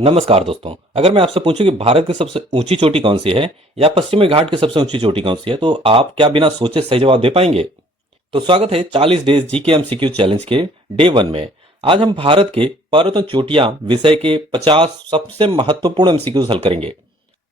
नमस्कार दोस्तों। अगर मैं आपसे पूछूं कि भारत की सबसे ऊंची चोटी कौन सी है या पश्चिमी घाट की सबसे ऊंची चोटी कौन सी है, तो आप क्या बिना सोचे सही जवाब दे पाएंगे? तो स्वागत है 40 डेज जीके एमसीक्यू चैलेंज के डे 1 में। आज हम भारत के पर्वतन चोटियां विषय के 50 सबसे महत्वपूर्ण एमसीक्यूज हल करेंगे।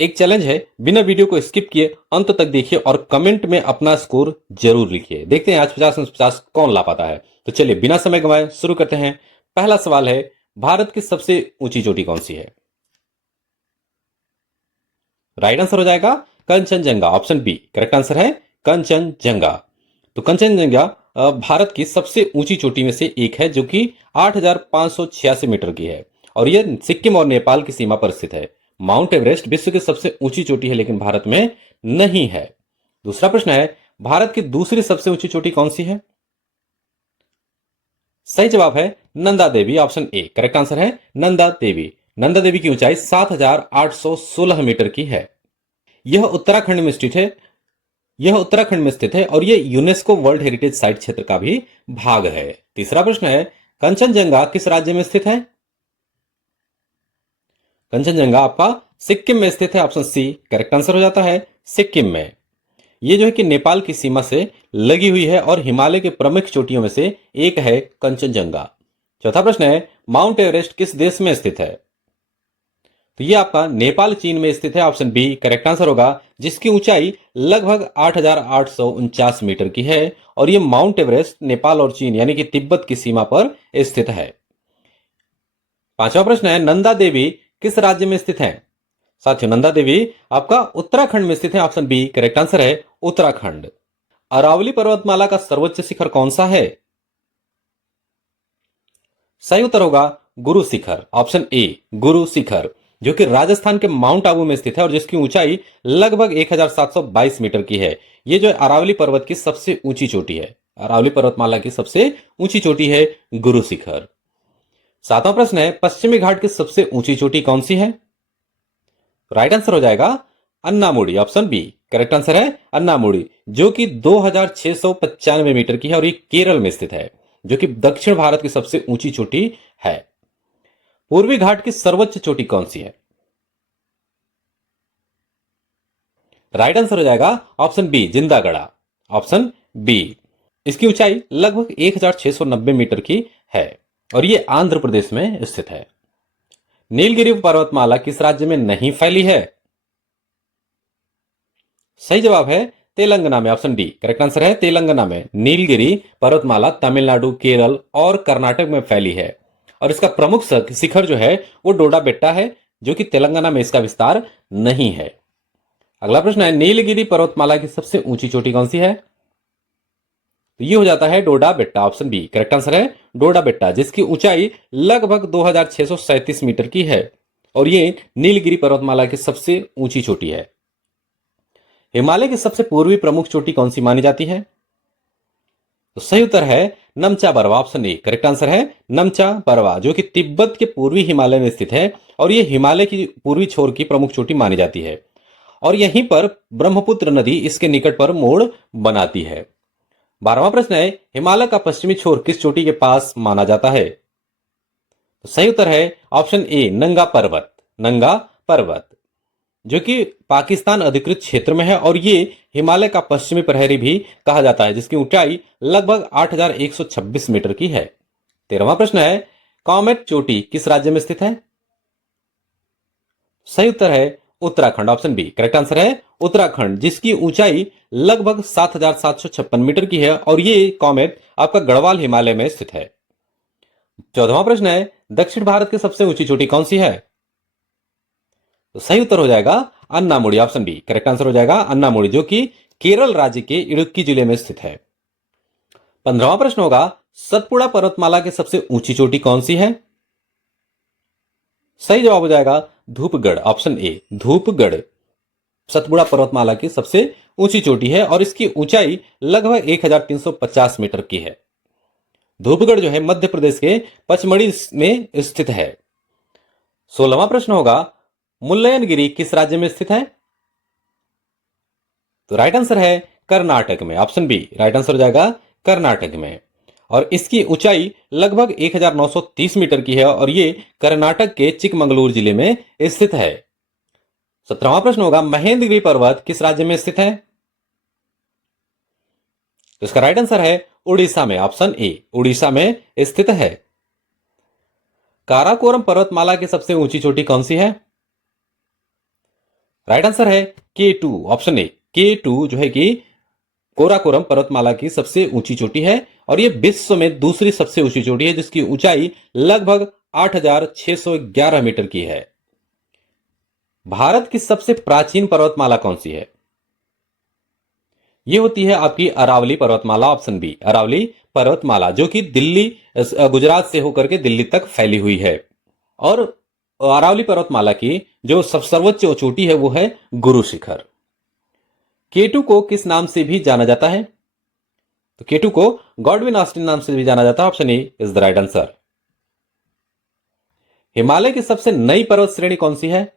एक चैलेंज है, बिना वीडियो को स्किप किए अंत तक देखिए और कमेंट में अपना स्कोर जरूर लिखिए। देखते हैं आज 50 में 50 कौन ला पाता है। तो चलिए बिना समय गंवाए शुरू करते हैं। पहला सवाल है, भारत की सबसे ऊंची चोटी कौन सी है? राइट आंसर हो जाएगा Kanchenjunga, option B correct answer है कंचनजंगा। तो कंचनजंगा भारत की सबसे ऊंची चोटी में से एक है, जो कि 8,586 मीटर की है और यह सिक्किम और नेपाल की सीमा पर स्थित है। माउंट एवरेस्ट विश्व की सबसे ऊंची चोटी है, लेकिन भारत में नहीं है। दूसरा प्रश्न है, भारत की दूसरी सबसे ऊंची चोटी कौन सी है? सही जवाब है Nanda Devi, option A correct answer है नंदा देवी। नंदा देवी की ऊंचाई 7,816 मीटर की है। यह उत्तराखंड में स्थित है। और यह यूनेस्को वर्ल्ड हेरिटेज साइट क्षेत्र का भी भाग है। तीसरा प्रश्न है, कंचनजंगा किस राज्य में स्थित है? कंचनजंगा आपका सिक्किम में स्थित है, ऑप्शन सी करेक्ट आंसर हो जाता है सिक्किम में। यह जो है कि नेपाल की सीमा से लगी हुई है और हिमालय के प्रमुख चोटियों में से एक है कंचनजंगा। चौथा प्रश्न है, माउंट एवरेस्ट किस देश में स्थित है? तो ये आपका नेपाल चीन में स्थित है, ऑप्शन बी करेक्ट आंसर होगा, जिसकी ऊंचाई लगभग 8,849 मीटर की है और ये माउंट एवरेस्ट नेपाल और चीन यानी कि तिब्बत की सीमा पर स्थित है। पांचवा प्रश्न है, नंदा देवी किस राज्य में स्थित है? साथियों, नंदा देवी आपका उत्तराखंड में स्थित है, ऑप्शन बी करेक्ट आंसर है उत्तराखंड। अरावली पर्वतमाला का सर्वोच्च शिखर कौन सा है? सही उत्तर होगा गुरु शिखर, ऑप्शन ए गुरु शिखर, जो कि राजस्थान के माउंट आबू में स्थित है और जिसकी ऊंचाई लगभग 1,722 मीटर की है। ये जो अरावली पर्वत की सबसे ऊंची चोटी है। अरावली पर्वतमाला की सबसे ऊंची चोटी है गुरु शिखर। सातवां प्रश्न है, पश्चिमी घाट की सबसे ऊंची चोटी कौन सी है? राइट आंसर हो जाएगा Anamudi, option B correct answer है अन्नामुडी, जो कि 2,695 मीटर की है और ये केरल में स्थित है, जो कि दक्षिण भारत की सबसे ऊंची चोटी है। पूर्वी घाट की सर्वोच्च चोटी कौन सी है? राइट आंसर हो जाएगा ऑप्शन बी जिंदागढ़ा, ऑप्शन बी। इसकी ऊंचाई लगभग 1,690 मीटर की है और ये आंध्र प्रदेश में स्थित है। नीलगिरी पर्वतमाला किस राज्य में नहीं फैली है? सही जवाब है तेलंगाना में, ऑप्शन डी करेक्ट आंसर है तेलंगाना में। नीलगिरी पर्वतमाला तमिलनाडु, केरल और कर्नाटक में फैली है और इसका प्रमुख शिखर जो है वो डोडा बेट्टा है, जो कि तेलंगाना में इसका विस्तार नहीं है। अगला प्रश्न है, नीलगिरी पर्वतमाला की सबसे ऊंची चोटी कौन सी है? तो ये हो जाता है डोडा बेट्टा, ऑप्शन बी करेक्ट आंसर है डोडा बेट्टा, जिसकी ऊंचाई लगभग 2,637 मीटर की है और ये नीलगिरी पर्वतमाला की सबसे ऊंची चोटी है। हिमालय की सबसे पूर्वी प्रमुख चोटी कौन सी मानी जाती है? तो सही उत्तर है Namcha Barwa, option A correct answer है नमचा बरवा, जो कि तिब्बत के पूर्वी हिमालय में स्थित है और यह हिमालय की पूर्वी छोर की प्रमुख चोटी मानी जाती है और यहीं पर ब्रह्मपुत्र नदी इसके निकट पर मोड़ बनाती है। 12वां प्रश्न है, हिमालय का पश्चिमी छोर किस चोटी के पास माना जाता है? तो सही उत्तर है ऑप्शन ए नंगा पर्वत, नंगा पर्वत, जो कि पाकिस्तान अधिकृत क्षेत्र में है और ये हिमालय का पश्चिमी प्रहरी भी कहा जाता है, जिसकी ऊंचाई लगभग 8,126 मीटर की है। 13वां प्रश्न है, कॉमेट चोटी किस राज्य में स्थित है? सही उत्तर है Uttarakhand, option B correct answer है उत्तराखंड, जिसकी ऊंचाई लगभग 7,756 मीटर की है और ये कॉमेट आपका गढ़वाल हिमालय में स्थित है। 14वां प्रश्न है, दक्षिण भारत की सबसे ऊंची चोटी कौन सी है? तो सही उत्तर हो जाएगा Anamudi, option B correct answer हो जाएगा अन्नामुडी, जो कि केरल राज्य के इडुक्की जिले में स्थित है। 15वां प्रश्न होगा, सतपुड़ा पर्वतमाला की सबसे ऊंची चोटी कौन सी है? सही जवाब हो जाएगा धूपगढ़, ऑप्शन ए धूपगढ़, सतपुड़ा पर्वतमाला की सबसे ऊंची चोटी है और इसकी ऊंचाई लगभग 1,350 मीटर की है। धूपगढ़ जो है मध्य प्रदेश के पचमढ़ी में स्थित है। 16वां प्रश्न होगा, मुल्लयनगिरी किस राज्य में स्थित है? तो राइट आंसर है कर्नाटक में, ऑप्शन बी राइट आंसर हो जाएगा कर्नाटक में। और इसकी ऊंचाई लगभग 1930 मीटर की है और ये कर्नाटक के चिकमंगलूर जिले में स्थित है। 17वां प्रश्न होगा, महेंद्रगिरी पर्वत किस राज्य में स्थित है? तो इसका राइट आंसर है उड़ीसा में, ऑप्शन ए, उड़ीसा में स्थित है। काराकोरम पर्वतमाला की सबसे ऊंची चोटी कौन सी है? राइट आंसर है K2, ऑप्शन ए, K2 जो है कि काराकोरम पर्वतमाला की सबसे ऊंची चोटी है और यह विश्व में दूसरी सबसे ऊंची चोटी है जिसकी ऊंचाई लगभग 8,611 मीटर की है। भारत की सबसे प्राचीन पर्वतमाला कौन सी है? यह होती है आपकी अरावली पर्वतमाला, ऑप्शन बी, अरावली पर्वतमाला, जो कि दिल्ली गुजरात से होकर के दिल्ली तक फैली हुई है। और अरावली पर्वतमाला की जो सर्वोच्च चोटी है वो है गुरु शिखर। K2 को किस नाम से भी जाना जाता है? तो K2 को गॉडविन ऑस्टिन नाम से भी जाना जाता है, option A is the right answer. Himalaya की सबसे नई पर्वत श्रेणी कौन सी है?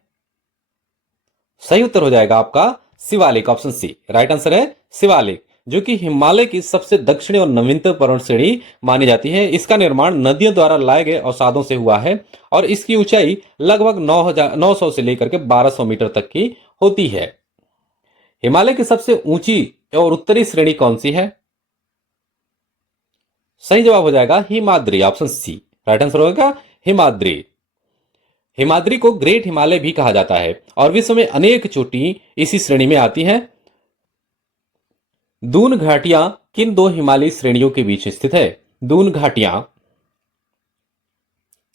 सही उत्तर हो जाएगा आपका Shivalik, option C, right answer है शिवालिक, जो कि हिमालय की सबसे दक्षिणी और नवीनतम पर्वत श्रेणी मानी जाती है। इसका निर्माण नदियों द्वारा लाए गए अवसादों से हुआ है और इसकी ऊंचाई लगभग 900 से लेकर के 1200 मीटर तक की होती है। हिमालय की सबसे ऊंची और उत्तरी श्रेणी कौन सी है? सही जवाब हो जाएगा Himadri, option C, right answer होगा हिमाद्री। हिमाद्री को ग्रेट हिमालय भी कहा जाता है और विश्व में अनेक चोटी इसी श्रेणी में आती हैं। दून घाटियां किन दो हिमालयी श्रेणियों के बीच स्थित है? दून घाटियां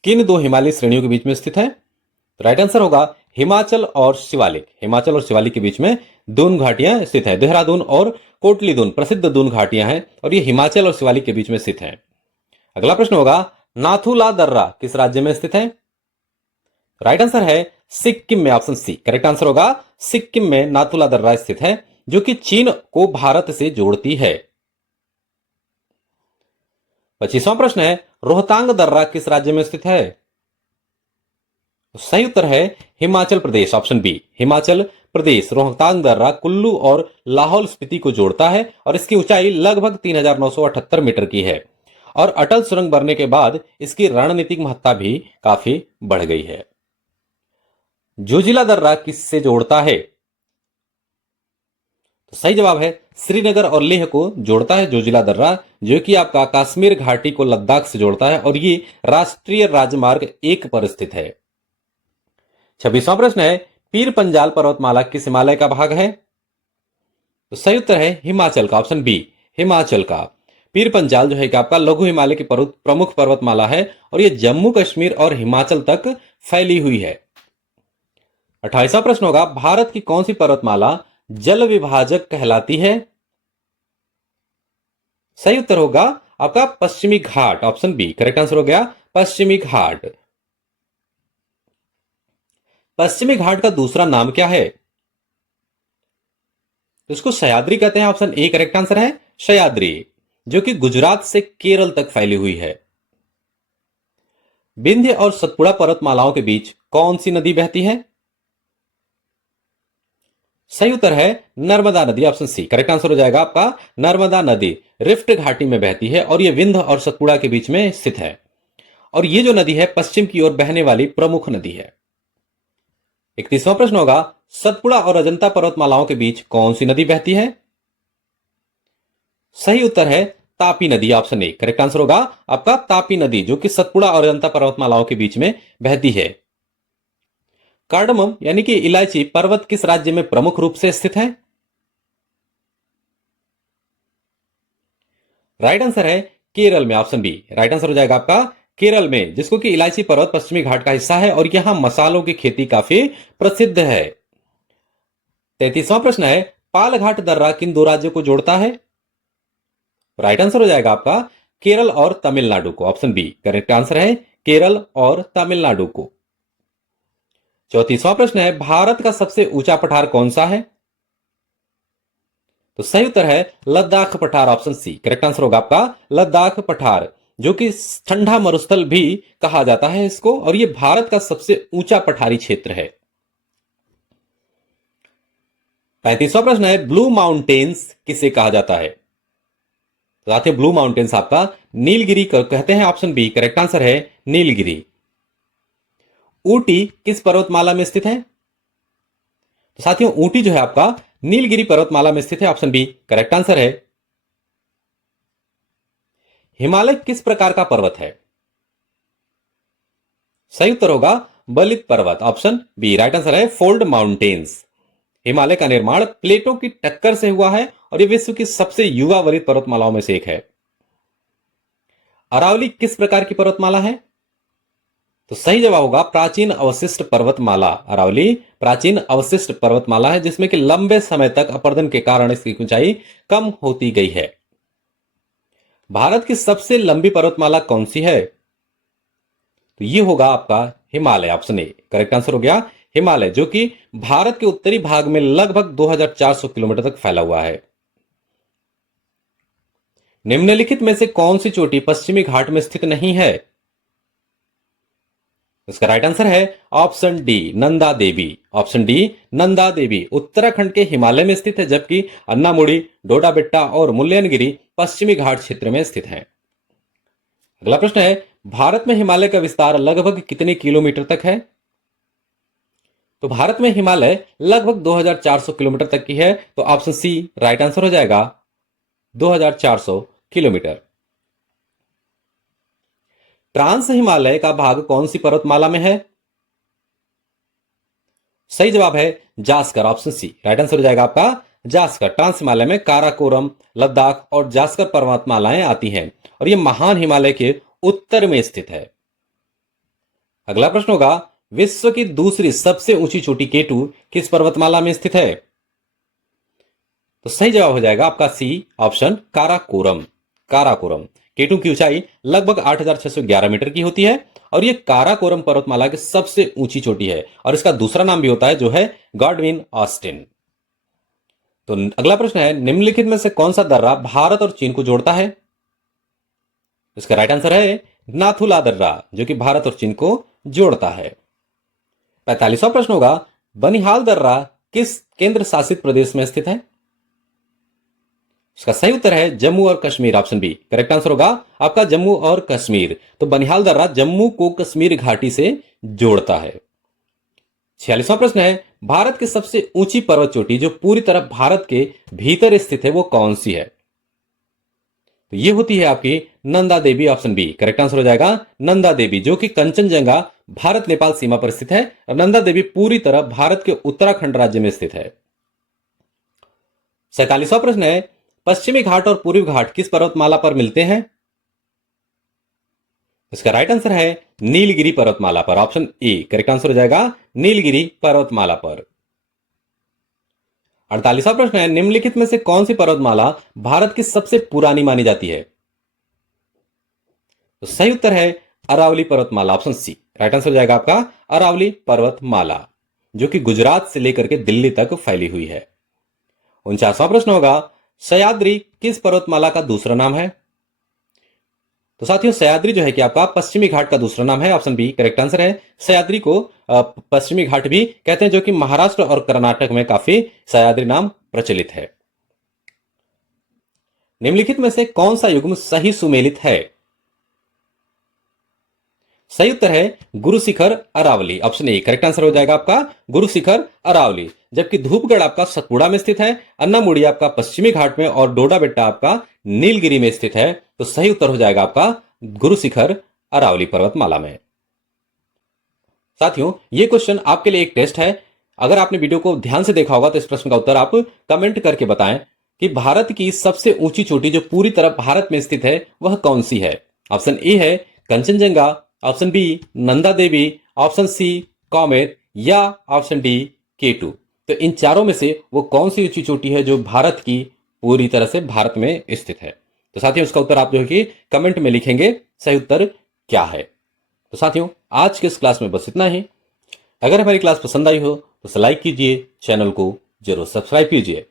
किन दो हिमालयी श्रेणियों के बीच में स्थित है? राइट आंसर होगा हिमाचल और शिवालिक। हिमाचल और शिवालिक के बीच में दून घाटियां स्थित है। देहरादून और कोटली दून प्रसिद्ध दून घाटियां हैं और ये हिमाचल और शिवालिक के बीच में स्थित है। अगला प्रश्न होगा, नाथुला दर्रा किस राज्य में स्थित है? राइट आंसर है सिक्किम में, ऑप्शन सी, करेक्ट आंसर होगा सिक्किम में नाथुला दर्रा स्थित है, जो कि चीन को भारत से जोड़ती है। 25वां प्रश्न है, रोहतांग दर्रा किस राज्य में स्थित है? सही उत्तर है हिमाचल प्रदेश, ऑप्शन बी, हिमाचल प्रदेश। रोहतांग दर्रा कुल्लू और लाहौल स्पीति को जोड़ता है और इसकी ऊंचाई लगभग 3,978 मीटर की है और अटल सुरंग बनने के बाद इसकी रणनीतिक महत्ता भी काफी बढ़ गई है। जोजिला दर्रा किससे जोड़ता है? तो सही जवाब है श्रीनगर और लेह को जोड़ता है जोजिला दर्रा, जो कि आपका कश्मीर घाटी को लद्दाख से जोड़ता है और ये राष्ट्रीय राजमार्ग 1 पर स्थित है। 26वां प्रश्न है, पीर पंजाल पर्वतमाला किस हिमालय का भाग है? तो सही उत्तर है हिमाचल का, ऑप्शन बी, हिमाचल का। पीर पंजाल जो है कि आपका लघु हिमालय की प्रमुख पर्वतमाला है और यह जम्मू कश्मीर और हिमाचल तक फैली हुई है। 28वां प्रश्न होगा, भारत की कौन सी पर्वतमाला जल विभाजक कहलाती है? सही उत्तर होगा आपका पश्चिमी घाट, ऑप्शन बी, करेक्ट आंसर हो गया पश्चिमी घाट। पश्चिमी घाट का दूसरा नाम क्या है? तो इसको सह्याद्री कहते हैं, ऑप्शन ए करेक्ट आंसर है सह्याद्री, जो कि गुजरात से केरल तक फैली हुई है। विंध्य और सतपुड़ा पर्वतमालाओं के बीच कौन सी नदी बहती है? सही उत्तर है नर्मदा नदी, ऑप्शन सी, करेक्ट आंसर हो जाएगा आपका नर्मदा नदी। रिफ्ट घाटी में बहती है और यह विंध्य और सतपुड़ा के बीच में स्थित है और यह जो नदी है पश्चिम की ओर बहने वाली प्रमुख नदी है। 31वां प्रश्न होगा, सतपुड़ा और अजंता पर्वतमालाओं के बीच कौन सी नदी बहती है? सही उत्तर है तापी नदी, ऑप्शन ए, करेक्ट आंसर होगा आपका तापी नदी, जो कि सतपुड़ा और अजंता पर्वतमालाओं के बीच में बहती है। कार्डमम यानी कि इलायची पर्वत किस राज्य में प्रमुख रूप से स्थित है? राइट आंसर है केरल में, ऑप्शन बी, राइट आंसर हो जाएगा आपका केरल में, जिसको कि इलायची पर्वत पश्चिमी घाट का हिस्सा है और यहां मसालों की खेती काफी प्रसिद्ध है। 33वां प्रश्न है, पालघाट दर्रा किन दो राज्यों को जोड़ता है? राइट आंसर हो जाएगा आपका केरल और तमिलनाडु को, ऑप्शन बी, करेक्ट आंसर है केरल और तमिलनाडु को। 34वां प्रश्न है, भारत का सबसे ऊंचा पठार कौन सा है? तो सही उत्तर है लद्दाख पठार, ऑप्शन सी, करेक्ट आंसर होगा आपका लद्दाख पठार, जो कि ठंडा मरुस्थल भी कहा जाता है इसको और यह भारत का सबसे ऊंचा पठारी क्षेत्र है। 35वां प्रश्न है, ब्लू माउंटेन्स किसे कहा जाता है? तो साथियों ब्लू माउंटेन्स आपका नीलगिरी कहते हैं, ऑप्शन बी करेक्ट आंसर है नीलगिरी। ऊटी किस पर्वतमाला में स्थित है? तो साथियों ऊटी जो है आपका नीलगिरी पर्वतमाला में स्थित है, ऑप्शन बी करेक्ट आंसर है। हिमालय किस प्रकार का पर्वत है? सही उत्तर होगा बलित पर्वत, ऑप्शन बी राइट आंसर है फोल्ड माउंटेन्स। हिमालय का निर्माण प्लेटों की टक्कर से हुआ है और यह विश्व की सबसे युवा वलित पर्वतमालाओं में से एक है। अरावली किस प्रकार की पर्वतमाला है? तो सही जवाब होगा प्राचीन अवशिष्ट पर्वतमाला। अरावली प्राचीन अवशिष्ट पर्वतमाला है जिसमें कि लंबे समय तक अपरदन के कारण इसकी ऊंचाई कम होती गई है। भारत की सबसे लंबी पर्वतमाला कौन सी है? तो ये होगा आपका Himalaya, option A correct answer हो गया हिमालय, जो कि भारत के उत्तरी भाग में लगभग 2400 किलोमीटर तक फैला हुआ है। निम्नलिखित में से कौन सी चोटी पश्चिमी घाट में स्थित नहीं है? इसका राइट आंसर है option D Nanda Devi. Option D Nanda Devi Uttarakhand के हिमालय में स्थित है, जबकि अन्नामुड़ी, डोडा बेट्टा और मुल्लयनगिरी पश्चिमी घाट क्षेत्र में स्थित है। अगला प्रश्न है भारत में हिमालय का विस्तार लगभग कितने किलोमीटर तक है? तो भारत में हिमालय लगभग 2400 किलोमीटर तक की है, तो ऑप्शन सी राइट आंसर हो जाएगा 2400 किलोमीटर। ट्रांस हिमालय का भाग कौन सी पर्वतमाला में है? सही जवाब है Zanskar, option C right answer हो जाएगा आपका जास्कर। ट्रांस हिमालय में काराकोरम, लद्दाख और जास्कर पर्वतमालाएं आती हैं और यह महान हिमालय के उत्तर में स्थित है। अगला प्रश्न होगा विश्व की दूसरी सबसे ऊंची चोटी केटू किस पर्वतमाला में स्थित है? तो सही जवाब हो जाएगा आपका सी ऑप्शन काराकोरम। काराकोरम केटू की ऊंचाई लगभग 8611 मीटर की होती है और यह काराकोरम पर्वतमाला की सबसे ऊंची चोटी है और इसका दूसरा नाम भी होता है जो है गॉडविन ऑस्टिन। तो अगला प्रश्न है निम्नलिखित में से कौन सा दर्रा भारत और चीन को जोड़ता है? इसका राइट आंसर है नाथुला दर्रा, जो कि भारत और चीन को जोड़ता है। 45वां प्रश्न होगा बनिहाल दर्रा किस केंद्र शासित प्रदेश में स्थित है? इसका सही उत्तर है जम्मू और Kashmir, option B correct answer होगा आपका जम्मू और कश्मीर। तो बनिहाल दर्रा जम्मू को कश्मीर घाटी से जोड़ता है। 46वां प्रश्न है भारत की सबसे ऊंची पर्वत चोटी जो पूरी तरह भारत के भीतर स्थित है वो कौन सी है? तो ये होती है आपकी Nanda Devi, option B correct answer हो जाएगा नंदा देवी, जो कि कंचनजंगा भारत नेपाल सीमा पर स्थित है और नंदा देवी पूरी तरह भारत के उत्तराखंड राज्य में स्थित है। 47वां प्रश्न है पश्चिमी घाट और पूर्वी घाट किस पर्वतमाला पर मिलते हैं? इसका राइट आंसर है नीलगिरी पर्वतमाला पर, ऑप्शन ए करेक्ट आंसर हो जाएगा नीलगिरी पर्वतमाला पर। 48वां प्रश्न है निम्नलिखित में से कौन सी पर्वतमाला भारत की सबसे पुरानी मानी जाती है? तो सही उत्तर है अरावली पर्वतमाला, ऑप्शन सी राइट आंसर हो जाएगा आपका अरावली पर्वतमाला, जो कि गुजरात से लेकर के दिल्ली तक फैली हुई है। 49वां प्रश्न होगा सह्याद्री किस पर्वतमाला का दूसरा नाम है? तो साथियों सह्याद्री जो है कि आपका पश्चिमी घाट का दूसरा नाम है, ऑप्शन बी करेक्ट आंसर है। सह्याद्री को पश्चिमी घाट भी कहते हैं, जो कि महाराष्ट्र और कर्नाटक में काफी सह्याद्री नाम प्रचलित है। निम्नलिखित में से कौन सा युग्म सही सुमेलित है? सही उत्तर है Guru Shikhar Aravalli, option A correct answer हो जाएगा आपका गुरु शिखर अरावली। जबकि धूपगढ़ आपका सतपुड़ा में स्थित है, अन्नामुड़ी आपका पश्चिमी घाट में और डोडा बेट्टा आपका नीलगिरी में स्थित है। तो सही उत्तर हो जाएगा आपका गुरु शिखर अरावली पर्वतमाला में। साथियों ये क्वेश्चन आपके लिए एक टेस्ट है। अगर आपने वीडियो को ध्यान से देखा होगा तो इस प्रश्न का उत्तर आप कमेंट करके बताएं कि भारत की सबसे ऊंची चोटी जो पूरी तरह भारत में स्थित है वह कौन सी है? ऑप्शन ए है Kanchenjunga, option B Nanda Devi, option C comet या ऑप्शन डी केटू। तो इन चारों में से वो कौन सी ऊंची चोटी है जो भारत की पूरी तरह से भारत में स्थित है? तो साथियों इसका उत्तर आप जो है कि कमेंट में लिखेंगे सही उत्तर क्या है। तो साथियों आज के इस क्लास में बस इतना ही। अगर हमारी क्लास पसंद आई हो तो लाइक कीजिए, चैनल को जरूर सब्सक्राइब कीजिए।